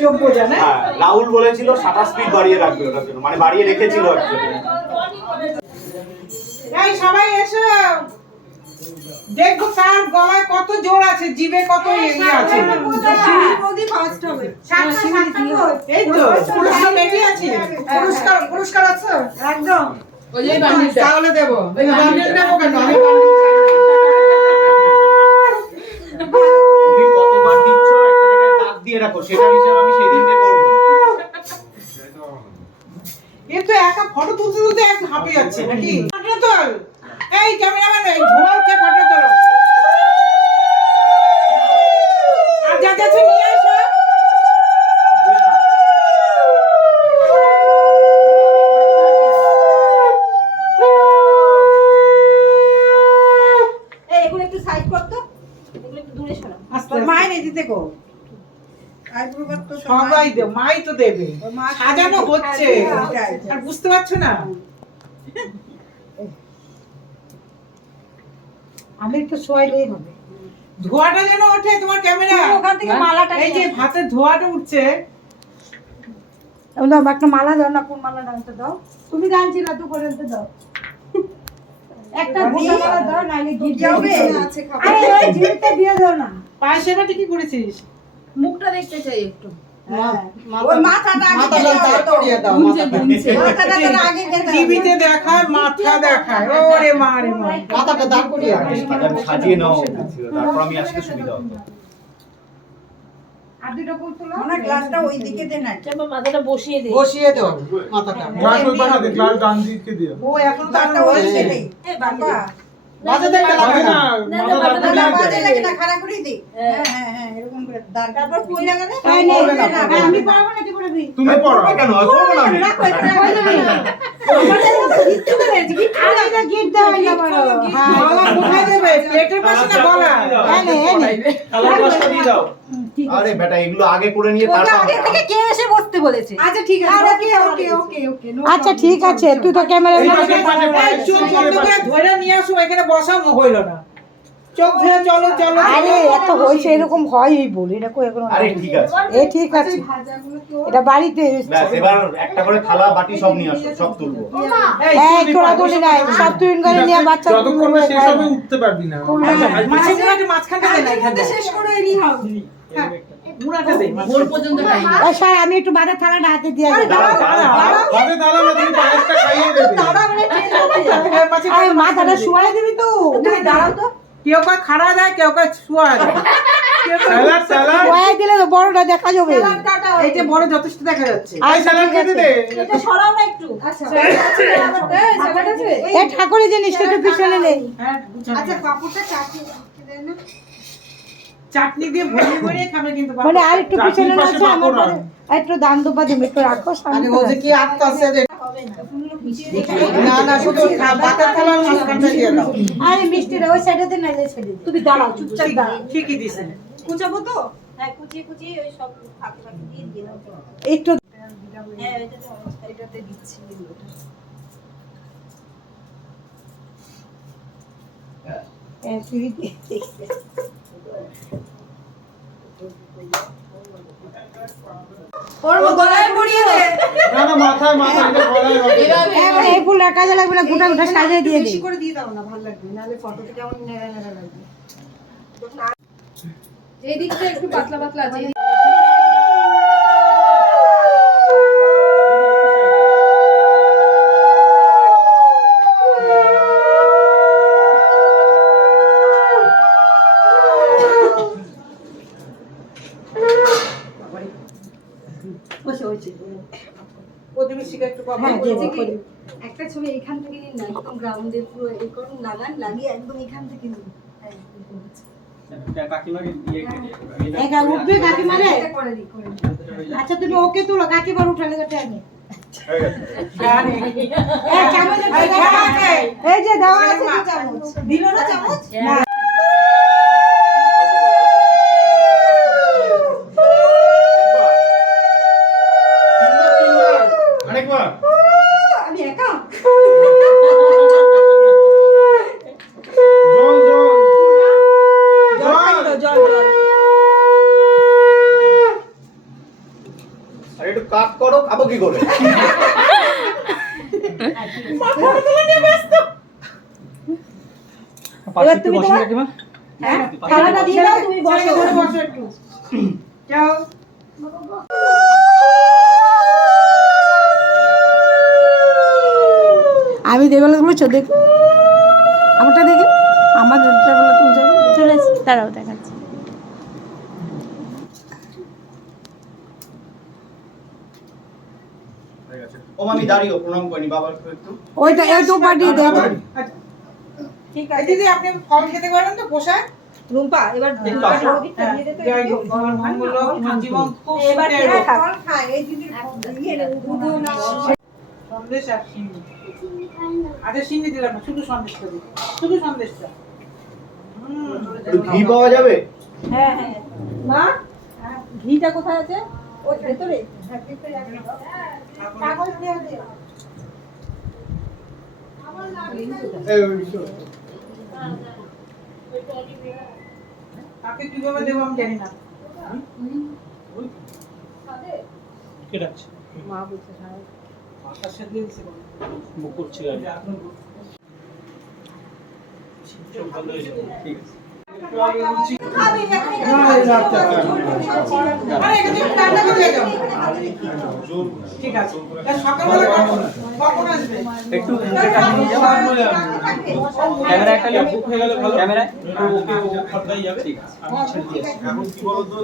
চোখ বোঝা না হ্যাঁ রাহুল বলেছিল সাতাশ স্পিড বাড়িয়ে রাখবে ওটার জন্য। মানে বাড়িয়ে রেখেছিল এই সবাই এসো। দেখো কার গলায় কত জোর আছে জিভে কত ইয়ে আছে। এই তো পুরস্কার রেডি আছে। পুরস্কার পুরস্কার আছে? একদম। তাহলে দেবো। নেব কেন আমি তুমি কতবার দিচ্ছ একটা জায়গায় দিয়ে রাখো হিসাব আমি সেদিনকে করব। এ তো একা ফটো তুলতে তুলতে এক হাঁপে যাচ্ছে নাকি? ফটো তোল। এই ক্যামেরাম্যান এই ধোয়া উঠে ফটো তোলো। আর যা যাচ্ছে নিয়ে আসো। এগুলো একটু সাইড করতো। এগুলো একটু দূরে মায়ের এই দিতে গো সবাই দেব মাই তো দেবে। সাজানো হচ্ছে। আর বুঝতে পারছ না? আমি হবে। ধোয়াটা যেন ওঠে তোমার ক্যামেরা। ওখান থেকে মালাটা এই যে ভাতের ধোয়াটা উঠছে। দাও একটা মালা দাও না কোন মালা দাও দাও। তুমি জানছি না তুই করে দাও। একটা গোটা মালা দাও নাইলে যাবে আরে ওই দিয়ে দাও না। কি করেছিস? মুখটা দেখতে চাই একটু। হ্যাঁ। মাথাটা দাঁড় করিয়ে। টিভিতে দেখায় মাথা দেখায়। ওরে মা রে মা। মাথাটা দাঁড় সাজিয়ে নাও তারপর আমি সুবিধা হতো বসিয়ে দে। বসিয়ে দাও মাথাটা। গ্লাস ওই পাশে গ্লাস ডান দিকে দিও ও এখন তো গ্লাসটা ওই সেটাই বাবা। না। লাগে না খাড়া করে দে হ্যাঁ। হ্যাঁ হ্যাঁ এরকম করে দাঁড়। তারপর না, হ্যাঁ, আমি পারব না কি করবি তুমি পড়ো কেন? করব না রাখো এটা রাখো। আমি দাও না হ্যাঁ। গলা কোথায় দেবে প্লেটের পাশে না গলা এনে এনে কালার গ্লাসটা দিয়ে দাও। আরে বেটা এগুলো আগে করে নিয়ে তারপর আগে থেকে কে এসে বসতে বলেছে? আচ্ছা ঠিক আছে। ওকে ওকে ওকে ওকে আচ্ছা ঠিক আছে। তুই তো ক্যামেরা ধরে নিয়ে আসো এখানে বসাও হইল না। চোখ ধরে চলো চলো আরে এত হয়েছে এরকম হয় এই বলি দেখো এগুলো আরে ঠিক আছে। এ ঠিক আছে। এটা বাড়িতে ব্যাস এবার একটা করে থালা বাটি সব নিয়ে আসো সব তুলবো। এই, এই তোরা বসে তুলি সব তুই করে নিয়ে বাচ্চা যতক্ষণ না শেষ হবে উঠতে পারবি না। মাঝে মাঝখানটা দে না এখানে শেষ করে এলি হাও মুড়াটা দে ভোর পর্যন্ত স্যার আমি একটু বাদের থালাটা হাতে দিয়ে দিই হাতে দাঁড়া না তুমি পায়েসটা খাইয়ে দেবে। আরে মাথাটা শুয়াই দিবি তো। তুমি দাঁড়াও তো। কেউ কয় খাড়া দেয় কেউ কয় শুয়া দেয়। Salad salad. শুয়াই দিলে তো বড়টা দেখা যাবে। টাটা এইটা বড় যথেষ্ট দেখা যাচ্ছে। আই স্যালাড খেতে দে। এটা সরাও না একটু। আচ্ছা। স্যালাড আছে। এ ঠাকুরের জিনিসটা একটু পিছনে নেই। হ্যাঁ। আচ্ছা পাপড়টা চাটনি দেন না। চাটনি দিয়ে ভরিয়ে ভরিয়ে খাবে কিন্তু মানে আর একটু পিছনে আছে আমার পাঁপড় কাছে। আর একটু দাম দুপা দিবি একটু রাখো সামনে আরে ও যে কি আত্মা আছে না ফুলগুলো মিশিয়ে দেখে না না শুধু খা- থালার মাঝখানটা দিয়ে দাও। আরে মিষ্টিটা ওই সাইডে দিন না এই সাইডে তুমি দাঁড়াও চুপচাপ দাঁড়াও। ঠিকই দিছে। কুচাবো তো? হ্যাঁ কুচিয়ে কুচিয়ে ওই সব ফাঁকি ফাঁকি দিয়ে দিয়ে দাও। একটু হ্যাঁ এটা তো অবস্থা এটাতে দিচ্ছি। ওটা এ, তুই দিয়ে দে। ওর গলায় পড়িয়ে দে। এই ফুলটা কাজে লাগবে না গোটা গোটা সাজিয়ে দিয়ে দিই। করে দিয়ে দাও না ভালো লাগবে নাহলে ফটোতে কেমন নেড়া নেড়া লাগবে। এই দিকটা একটু পাতলা পাতলা আছে প্রতিবেশীকে একটু কথা হ্যাঁ, বলব। একটা ছবি এখান থেকে নিন না একদম গ্রাউন্ডে পুরো এই লাগান লাগিয়ে একদম এখান থেকে নিন। হ্যাঁ, এরকম হচ্ছে। একা উঠবে কাকিমারে? এটা করে দিই করে দিই। আচ্ছা তুমি ওকে তুলো কাকিমার উঠালে তো আগে হ্যাঁ, এই যে দেওয়া আছে চামচ। দিল না চামচ না আরেকবার আমি একা জল জল জল খাই তো, জল জল আর একটু কাট করো খাব কি করে? এবার তুমি তোমার হ্যাঁ থালাটা দিয়ে দাও তুমি বসো ধরে বসো একটু। যাও। আমি বলেছ দেখ। আমারটা দেখে। আমার যেটা বলে তুমি ও মামি প্রণাম করিনি বাবার একটু ওইটা এই তো পাঠিয়ে দেবো ঠিক আছে। দিদি আপনি ফল খেতে পারেন তো পোষায়? রুম্পা এবার হ্যাঁ, সন্দেশ আর সিন্নি। আচ্ছা সিন্নি দিলাম শুধু সন্দেশটা দিই শুধু সন্দেশটা। ঘি পাওয়া যাবে? হ্যাঁ হ্যাঁ। মা ঘিটা কোথায় আছে? ওই ভেতরে? হ্যাঁ ভেতরে আছে কাগজ দিয়ে দে। কাকে কীভাবে দেবো আমি জানি না। কে ডাকছে? মা বলছে হ্যাঁ। সাথে। মুখ করছে। ঠিক আছে। একটু মুখে ক্যামেরা একটা বুক হয়ে গেল ভালো ক্যামেরা ওকে ও যাবে ঠিক আছে। এখন কি বলতো